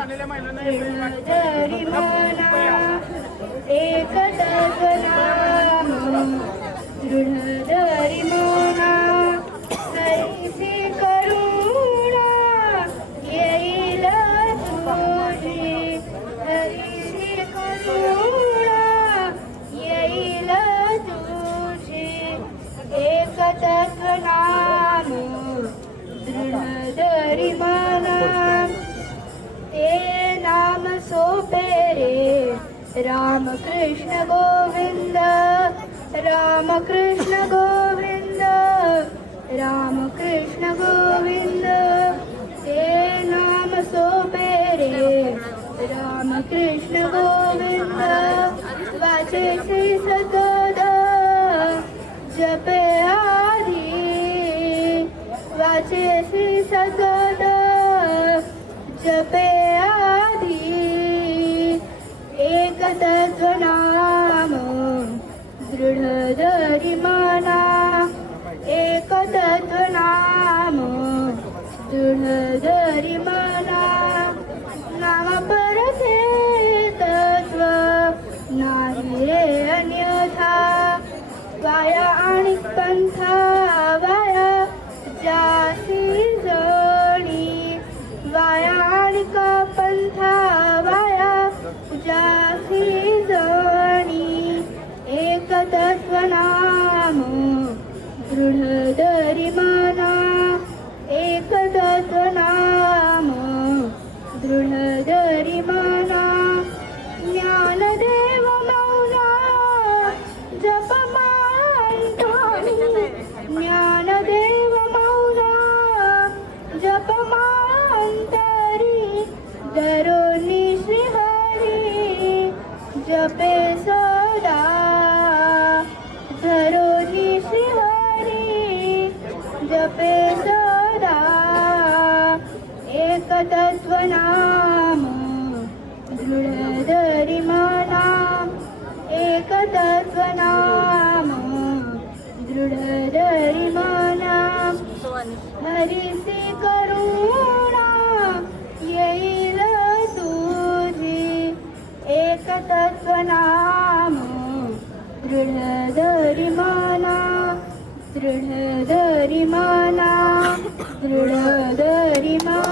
दृढधरी मना एक तत्वनाम दृढधरी मना हरीसी करुणा येईल तुझी हरीसी करुणा येईल तुझी एक तत्वनाम दृढधरी मना ते नाम सोपे रे राम कृष्ण गोविंद राम कृष्ण गोविंद राम कृष्ण गोविंद ते नाम सोपे रे राम कृष्ण गोविंद वाचे श्री सतत जपे आधी वाचे श्री सतत जपे आधी एक तत्वनाम दृढधरी मना एक तत्वनाम दृढधरी मना नाम परते तत्व नाही रे अन्यथा वाया आणि पंथा वाया जासी जणी वाया आणि का पंथा वाया जासी जणी एक तत्वनाम दृढधरी मना एक तत्वनाम दृढधरी मना ज्ञानदेव मौना जपमांतरी ज्ञानदेव मौना जपमांतरी दरोनी श्रीहरी जपे सदा धरोनी श्रीहरी जपे सदा एक तत्वनाम दृढधरी मना एक तत्वनाम दृढधरी मना हरीसी करुणा येईल तुझी एक तत्वनाम दृढधरी मना दृढधरी मना दृढधरी मना